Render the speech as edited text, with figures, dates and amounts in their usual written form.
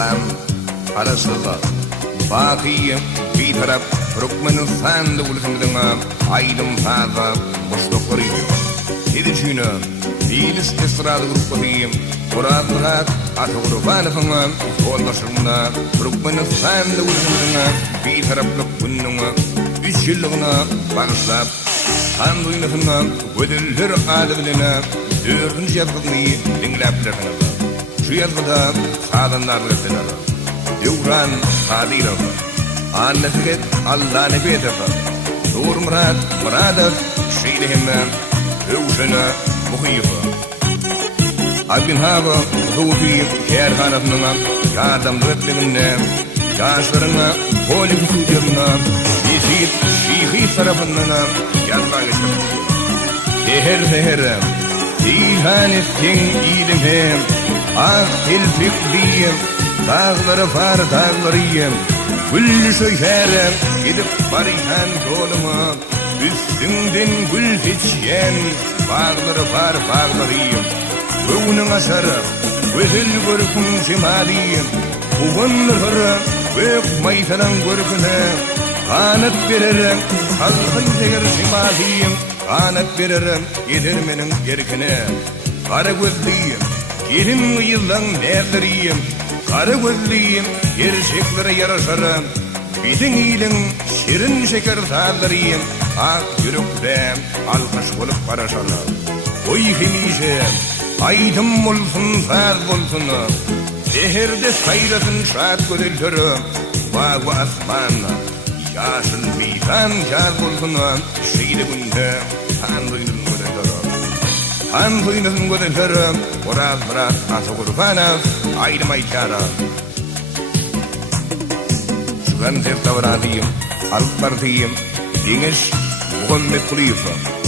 İslam arasında bakiyim bir taraf Türkmenistan devletinin aydın fazla boşluklarıydı. Edicine Bilis Esralı gruplarıyım. Murat Atagurbanov'un yoldaşlarına Türkmenistan devletinin bir taraflık gününü 3 yıllığına bağışlap Kanduynasından ödüller adımına 4. yazgıdını dinleplerine şu yazgıda sadanlar ürettiler. Yuvran Kadirov, Annesiget Allah Nebedov, Nur Muradov, Şeylihimden, Rövşen'e Muhiyev'e. Albinhava, Ruhi, Erhanav'nına, yardımcılıklarına, yaşlarına, Polik Stüdyo'na, Yeşil, Şihi tarafından yazma geçtim. Seher, İlhan ettin ilim ah tilfik diyem, dağları var dağlarıyım, gül şöherem, gidip barıyan yoluma, üstünden gül seçyen, bağları var bağlarıyım. Bunun asarı, gözül görkün cemaliyim, uğunları, büyük maytanan görküne, kanat veririm, halkın zehir cemaliyim, kanat veririm, yedirmenin gerkine, kara gözliyim, yerim yıldan nerleriyim, kara gözliyim, gerçeklere yaraşarım, bizim iyilin şirin şeker sağlarıyım, ak yürüklem, alkış olup paraşarım. Oy hemişem, aydın olsun, sağ olsun, zehirde sayrasın şart gözültürüm, vağı asmanla, yaşın beytan şart olsun, şeyde günde, Tanrı'nın gözültürüm. Tanrı'nın gözültürüm, Murat Atagurbanov, aydın ayçara. Şugan zevtavradiyim, alp partiyim, Deniz Muhammed Kuliyev'im.